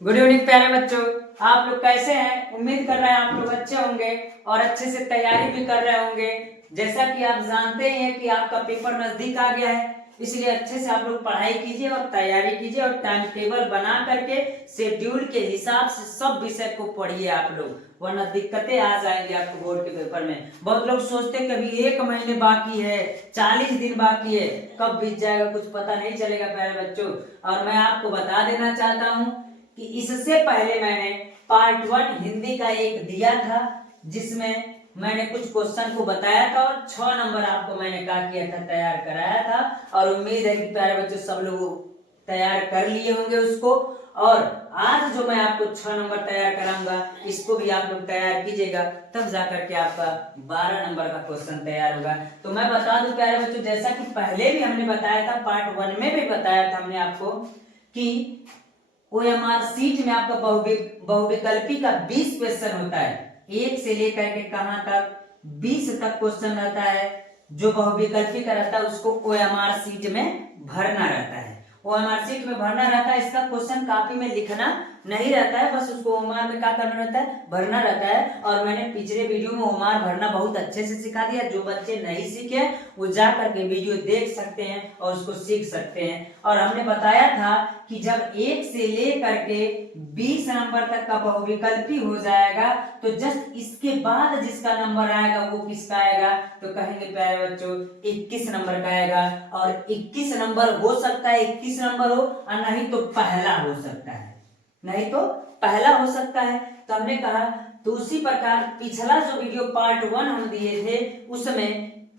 Good evening प्यारे बच्चों। आप लोग कैसे हैं? उम्मीद कर रहे हैं आप लोग अच्छे होंगे और अच्छे से तैयारी भी कर रहे होंगे। जैसा कि आप जानते ही हैं कि आपका पेपर नजदीक आ गया है, इसलिए अच्छे से आप लोग पढ़ाई कीजिए और तैयारी कीजिए और टाइम टेबल बना करके शेड्यूल के हिसाब से सब विषय को पढ़िए आप लोग, वरना दिक्कतें आ जाएंगी आपको बोर्ड के पेपर में। बहुत लोग सोचते हैं कभी 1 महीने बाकी है, 40 दिन बाकी है, कब बीत जाएगा कुछ पता नहीं चलेगा प्यारे बच्चों। और मैं आपको बता देना चाहता हूँ कि इससे पहले मैंने पार्ट 1 हिंदी का एक दिया था, जिसमें मैंने कुछ क्वेश्चन को बताया था और 6 नंबर आपको मैंने क्या किया था, तैयार कराया था। और उम्मीद है कि प्यारे बच्चों सब लोग तैयार कर लिए होंगे उसको। और आज जो मैं आपको 6 नंबर तैयार कराऊंगा, इसको भी आप लोग तैयार कीजिएगा, तब जाकर के आपका 12 नंबर का क्वेश्चन तैयार होगा। तो मैं बता दूं प्यारे बच्चों, जैसा कि पहले भी हमने बताया था, पार्ट 1 में भी बताया था हमने आपको कि ओएमआर सीट में आपका बहुविकल्पी का 20 क्वेश्चन होता है। 1 से लेकर के कहां तक 20 तक क्वेश्चन रहता है। जो बहुविकल्पी का रहता है उसको ओएमआर सीट में भरना रहता है। ओएमआर सीट में भरना रहता है, इसका क्वेश्चन कॉपी में लिखना नहीं रहता है, बस उसको ओएमआर में क्या करना रहता है, भरना रहता है। और मैंने पिछले वीडियो में ओएमआर भरना बहुत अच्छे से सिखा दिया। जो बच्चे नहीं सीखे वो जा करके वीडियो देख सकते हैं और उसको सीख सकते हैं। और हमने बताया था कि जब 1 से लेकर के 20 नंबर तक का बहुविकल्पी हो जाएगा, तो जस्ट इसके बाद जिसका नंबर आएगा वो किसका आएगा, तो कहेंगे प्यारे बच्चों 21 नंबर का आएगा। और 21 नंबर हो सकता है 21 नंबर हो, और नहीं तो पहला हो सकता है, नहीं तो पहला हो सकता है। तो हमने कहा, तो उसी प्रकार पिछला जो वीडियो पार्ट 1 हम दिए थे उसमें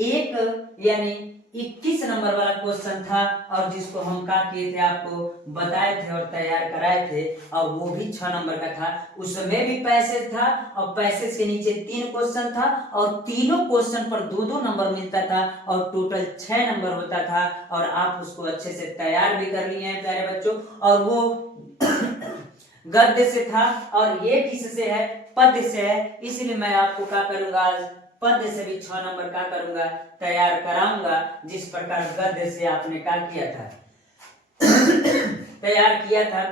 एक यानी 21 नंबर वाला क्वेश्चन था, और जिसको हम क्या किए थे, आपको बताए थे और तैयार कराए थे, और वो भी 6 नंबर का था। उसमें भी पैसेज था और पैसेज के नीचे 3 क्वेश्चन था, और तीनों क्वेश्चन पर 2-2 नंबर मिलता था, और टोटल 6 नंबर होता था। और आप उसको अच्छे से तैयार भी कर लिए हैं प्यारे बच्चों। और वो गद्य से था, और ये किससे है, पद्य से है। इसलिए मैं आपको क्या करूंगा, आज पद्य से भी 6 नंबर का करूंगा, तैयार कराऊंगा, जिस प्रकार गद्य से आपने क्या किया था, तैयार किया था।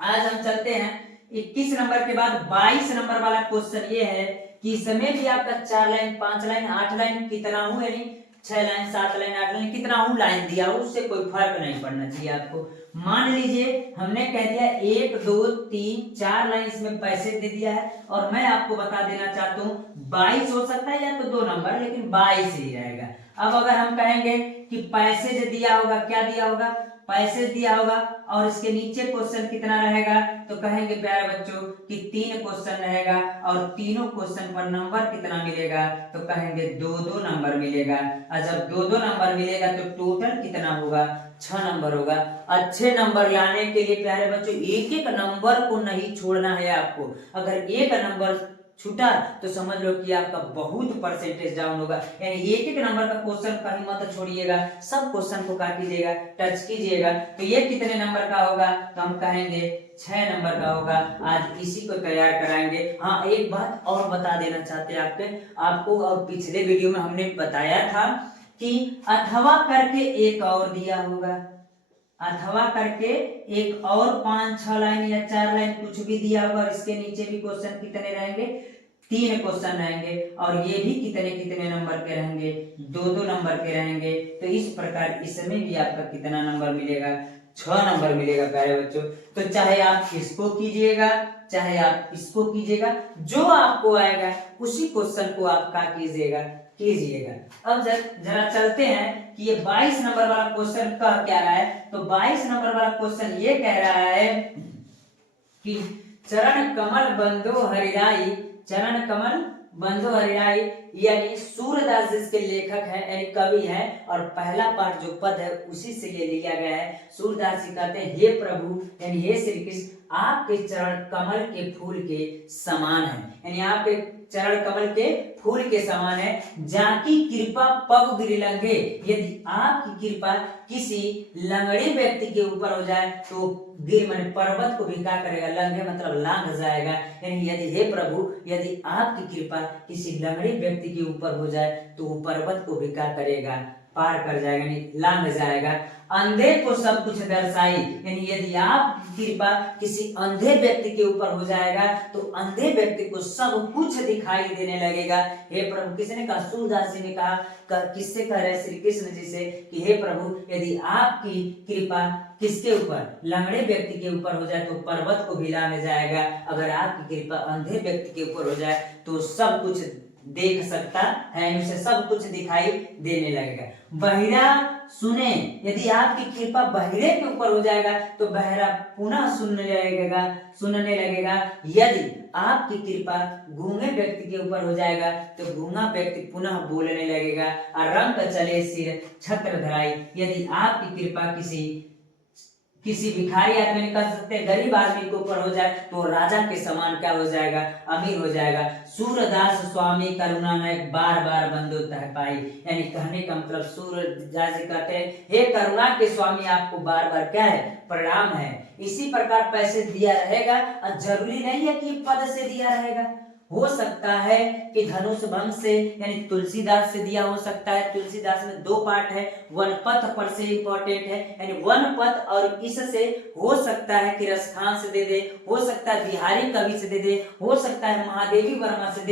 आज हम चलते हैं 21 नंबर के बाद 22 नंबर वाला क्वेश्चन ये है कि इसमें भी आपका 4 लाइन 5 लाइन 8 लाइन कितना हूं, यानी 6 लाइन 7 लाइन 8 लाइन कितना हूं लाइन दिया हो, उससे कोई फर्क नहीं पड़ना चाहिए आपको। मान लीजिए हमने कह दिया 1 2 3 4 लाइन इसमें पैसे दे दिया है, और मैं आपको बता देना चाहता हूँ 22 हो सकता है या तो 2 नंबर, लेकिन 22 ही रहेगा। अब अगर हम कहेंगे कि पैसेज दिया होगा, क्या दिया होगा, पैसेज दिया होगा, और इसके नीचे क्वेश्चन कितना रहेगा, तो कहेंगे प्यारे बच्चों कि 3 क्वेश्चन रहेगा, और तीनों क्वेश्चन पर नंबर कितना मिलेगा, तो कहेंगे 2-2 नंबर मिलेगा। और जब 2-2 नंबर मिलेगा तो टोटल कितना होगा, 6 नंबर होगा। अच्छे नंबर लाने के लिए प्यारे बच्चों एक एक नंबर को नहीं छोड़ना है आपको। अगर एक नंबर छूटा तो समझ लो कि आपका बहुत परसेंटेज डाउन होगा। यानी एक एक नंबर का क्वेश्चन कहीं मत छोड़िएगा, सब क्वेश्चन को काट कीजिएगा, टच कीजिएगा। तो ये कितने नंबर का होगा, तो हम कहेंगे 6 नंबर का होगा। आज इसी को तैयार कराएंगे। हाँ, एक बात और बता देना चाहते हैं आपको, और पिछले वीडियो में हमने बताया था कि अथवा करके एक और दिया होगा, अथवा करके एक और 5-6 लाइन या 4 लाइन कुछ भी दिया होगा, और इसके नीचे भी क्वेश्चन कितने रहेंगे, 3 क्वेश्चन रहेंगे, और ये भी कितने कितने नंबर के रहेंगे, 2-2 नंबर के रहेंगे। तो इस प्रकार इसमें भी आपका कितना नंबर मिलेगा, 6 नंबर मिलेगा प्यारे बच्चों। तो चाहे आप इसको कीजिएगा चाहे आप इसको कीजिएगा, जो आपको आएगा उसी क्वेश्चन को आप क्या कीजिएगा। अब जरा चलते हैं कि ये 22 नंबर वाला क्वेश्चन कह क्या रहा है। तो 22 नंबर वाला क्वेश्चन ये कह रहा है कि चरण कमल बंधो हरिराई, चरण कमल बंधो हरिराई, यानी सूरदास जिसके लेखक है यानी कवि है, और पहला पाठ जो पद है उसी से ये लिया गया है। सूरदास जी कहते हैं, हे प्रभु यानी हे श्री कृष्ण, आपके चरण कमल के फूल के समान है, यानी आपके चरण कमल के फूल के समान है। जाकी कृपा पग गिरलंघे, यदि आपकी कृपा किसी लंगड़े व्यक्ति के ऊपर हो जाए तो गिर माने पर्वत को भी क्या करेगा, लंघे मतलब लांघ जाएगा। यानी यदि हे प्रभु यदि आपकी कृपा किसी लंगड़े व्यक्ति के ऊपर हो जाए तो वो पर्वत को भी क्या करेगा, पार कर जाएगा, यानी लांघ जाएगा। अंधे को सब कुछ दर्शाई, यानी यदि आपकी कृपा किसी अंधे व्यक्ति के ऊपर हो जाएगा तो अंधे व्यक्ति को सब कुछ दिखाई देने लगेगा। हे प्रभु, किसने कहा? सूरदास जी ने कहा, किससे कह रहे? श्री कृष्ण जी से कि हे प्रभु, यदि आपकी कृपा किसके ऊपर? लंगड़े व्यक्ति के ऊपर हो जाए तो पर्वत को भी लांघ जाएगा। अगर आपकी कृपा अंधे व्यक्ति के ऊपर हो जाए तो सब कुछ देख सकता है, उसे सब कुछ दिखाई देने लगेगा। बहिरा सुने, यदि आपकी कृपा बहिरे के ऊपर हो जाएगा तो बहरा पुनः सुनने लगेगा। यदि आपकी कृपा गूंगे व्यक्ति के ऊपर हो जाएगा तो गूंगा व्यक्ति पुनः बोलने लगेगा। और रंग चले सिर छत्र धराई, यदि आपकी कृपा किसी भिखारी आदमी, कह सकते हैं गरीब आदमी के ऊपर हो जाए तो राजा के समान क्या हो जाएगा? अमीर हो जाएगा। सूरदास स्वामी करुणा नायक बार बार बंदो तह पाई, यानी कहने का मतलब सूरदास जी कहते हैं, हे करुणा के स्वामी, आपको बार बार क्या है? प्रणाम है। इसी प्रकार पैसे दिया रहेगा, और जरूरी नहीं है कि पद से दिया रहेगा। हो सकता है कि धनुष भंग से, यानी तुलसीदास से दिया हो सकता है। तुलसीदास में 2 पार्ट है, वनपथ पर से इंपॉर्टेंट है, यानी वनपथ और इससे हो सकता है कि रसखान से दे दे, हो सकता है बिहारी कवि से दे दे, हो सकता है महादेवी वर्मा से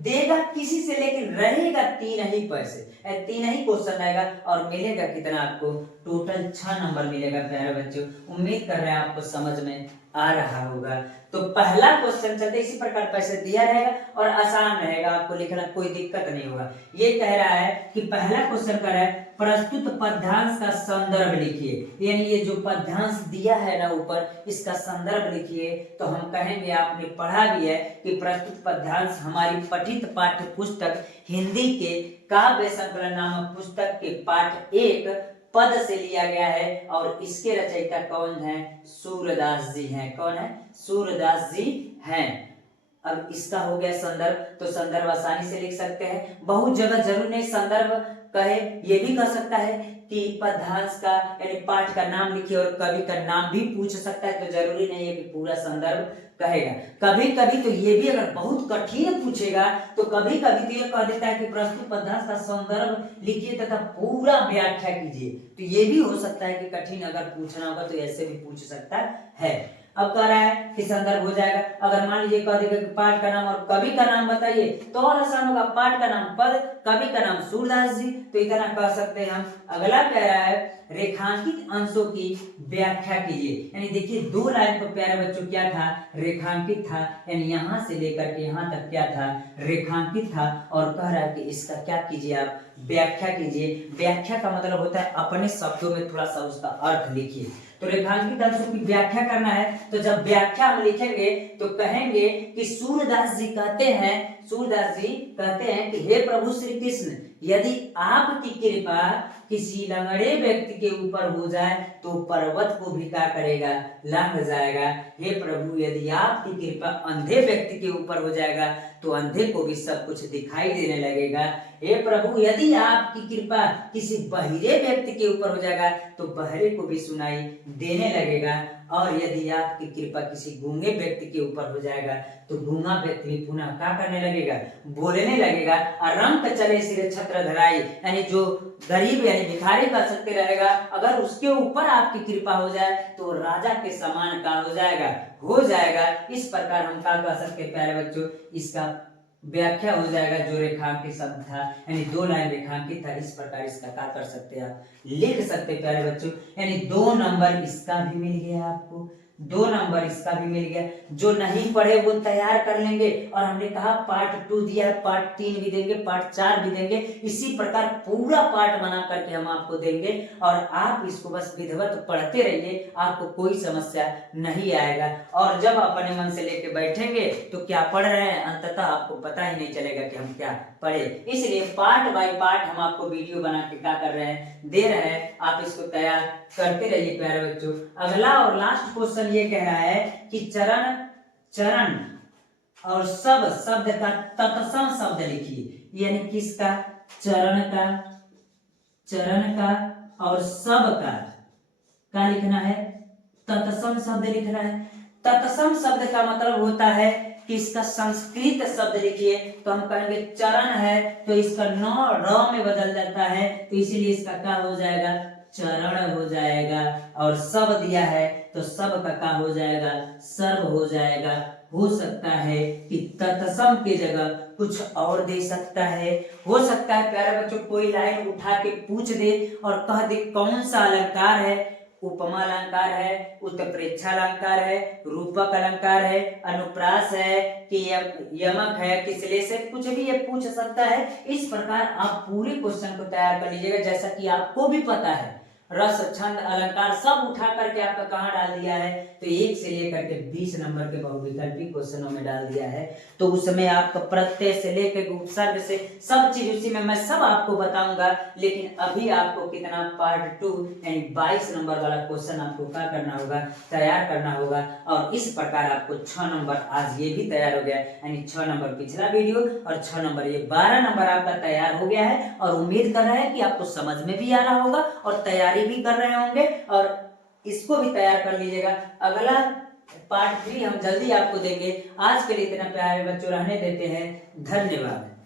देगा किसी से, लेकिन रहेगा 3 ही पैसे, 3 ही क्वेश्चन रहेगा। और मिलेगा कितना आपको? टोटल 6 नंबर मिलेगा प्यारे बच्चों। उम्मीद कर रहे हैं आपको समझ में आ रहा होगा। तो पहला क्वेश्चन चलते, इसी प्रकार पैसे दिया रहेगा और आसान रहेगा, आपको लिखना कोई दिक्कत नहीं होगा। ये कह रहा है कि पहला क्वेश्चन कर रहा है, प्रस्तुत पद्यांश का संदर्भ लिखिए, यानी ये जो पद्यांश दिया है ना ऊपर, इसका संदर्भ लिखिए। तो हम कहेंगे, आपने पढ़ा भी है कि प्रस्तुत पद्यांश हमारी पठित पाठ्य पुस्तक हिंदी के काव्य संकलन नामक पुस्तक के पाठ 1 पद से लिया गया है। और इसके रचयिता कौन है? सूरदास जी हैं। कौन है? सूरदास जी हैं। अब इसका हो गया संदर्भ, तो संदर्भ आसानी से लिख सकते हैं। बहुत जगह जरूर नहीं संदर्भ कहे, ये भी कह सकता है कि पद्यांश का यानी पाठ का नाम लिखिए, और कवि का नाम भी पूछ सकता है, तो जरूरी नहीं है कि पूरा संदर्भ कहेगा। कभी कभी तो ये भी अगर बहुत कठिन पूछेगा तो कभी कभी तो ये कह देता है कि प्रस्तुत पद्यांश का संदर्भ लिखिए तथा पूरा व्याख्या कीजिए। तो ये भी हो सकता है कि कठिन अगर पूछना होगा तो ऐसे भी पूछ सकता है। अब कह रहा है कि संदर्भ हो जाएगा। अगर मान लीजिए कह देगा कि पाठ का नाम और कवि का नाम बताइए तो और आसान होगा। पाठ का नाम पद, कवि का नाम सूरदास जी, तो इतना कह सकते हैं हम। अगला कह रहा है रेखांकित अंशों की व्याख्या कीजिए, यानी देखिए 2 लाइन पर प्यारे बच्चों क्या था? रेखांकित था, यानी यहाँ से लेकर के यहाँ तक क्या था? रेखांकित था। और कह रहा है कि इसका क्या कीजिए? आप व्याख्या कीजिए। व्याख्या का मतलब होता है अपने शब्दों में थोड़ा सा उसका अर्थ लिखिए। तो रेखांकित अंशों की व्याख्या करना है, तो जब व्याख्या हम लिखेंगे तो कहेंगे कि सूरदास जी कहते हैं कि हे प्रभु श्री कृष्ण, यदि आपकी कृपा किसी लंगड़े व्यक्ति के ऊपर हो जाए तो पर्वत को भी क्या करेगा? लांघ जाएगा। हे प्रभु, यदि आपकी कृपा अंधे व्यक्ति के ऊपर हो जाएगा तो अंधे को भी सब कुछ दिखाई देने लगेगा। हे प्रभु, यदि आपकी कृपा किसी बहिरे व्यक्ति के ऊपर हो जाएगा तो बहरे को भी सुनाई देने लगेगा। और यदि आपकी कृपा किसी गूंगे व्यक्ति के ऊपर हो जाएगा तो गूंगा व्यक्ति भी पुनः क्या करने लगेगा? बोलने लगेगा। और रंग चले सिर छत्र धराई, यानी जो गरीब यानी भिखारी कर सकते रहेगा, अगर उसके ऊपर आपकी कृपा हो जाए तो राजा के समान का हो जाएगा। इस प्रकार हम क्या कह सकते हैं प्यारे बच्चों? इसका व्याख्या हो जाएगा। जो रेखांकित शब्द था, यानी 2 लाइन रेखांकित था, इस प्रकार इसका क्या कर सकते हैं? आप लिख सकते हैं प्यारे बच्चों। यानी 2 नंबर इसका भी मिल गया आपको, 2 नंबर इसका भी मिल गया। जो नहीं पढ़े वो तैयार कर लेंगे। और हमने कहा पार्ट 2 दिया है, पार्ट 3 भी देंगे, पार्ट 4 भी देंगे। इसी प्रकार पूरा पार्ट बना करके हम आपको देंगे और आप इसको बस विधिवत पढ़ते रहिए, आपको कोई समस्या नहीं आएगा। और जब अपने मन से लेके बैठेंगे तो क्या पढ़ रहे हैं अंततः आपको पता ही नहीं चलेगा कि हम क्या पढ़े। इसलिए पार्ट बाय पार्ट हम आपको वीडियो बना के क्या कर रहे हैं? दे रहे हैं। आप इसको तैयार करते रहिए प्यारे बच्चों। अगला और लास्ट क्वेश्चन ये कह रहा है कि चरण और सब शब्द का तत्सम शब्द लिखिए, यानी किसका? चरण का और सब का क्या लिखना है? तत्सम शब्द लिखना है। तत्सम शब्द का मतलब होता है कि इसका संस्कृत शब्द लिखिए तो हम कहेंगे चरण है, तो इसका न र में बदल जाता है, तो इसीलिए इसका क्या हो जाएगा, चरण हो जाएगा। और सब दिया है तो सब का क्या हो जाएगा, सर्व हो जाएगा। हो सकता है कि तत्सम की जगह कुछ और दे सकता है। हो सकता है प्यारे बच्चों कोई लाइन उठा के पूछ दे और कह दे कौन सा अलंकार है, उपमा अलंकार है, उत्प्रेक्षा अलंकार है, रूपक अलंकार है, अनुप्रास है कि यमक है, किसलेश है, कुछ भी ये पूछ सकता है। इस प्रकार आप पूरे क्वेश्चन को तैयार कर लीजिएगा, जैसा कि आपको भी पता है रस छंद अलंकार सब उठा करके आपका कहाँ डाल दिया है, तो 1 से लेकर के 20 नंबर के बहुविकल्पी क्वेश्चनों में डाल दिया है। तो उसमें आपका प्रत्यय से लेकर उपसर्ग से सब चीज उसी में मैं सब आपको बताऊंगा। लेकिन अभी आपको कितना पार्ट 2 यानी 22 नंबर वाला क्वेश्चन आपको क्या करना होगा, तैयार करना होगा। और इस प्रकार आपको 6 नंबर आज ये भी तैयार हो गया, यानी 6 नंबर पिछला वीडियो और 6 नंबर ये 12 नंबर आपका तैयार हो गया है। और उम्मीद कर रहे हैं कि आपको समझ में भी आ रहा होगा और तैयारी भी कर रहे होंगे, और इसको भी तैयार कर लीजिएगा। अगला पार्ट 3 हम जल्दी आपको देंगे। आज के लिए इतना प्यारे बच्चों रहने देते हैं। धन्यवाद।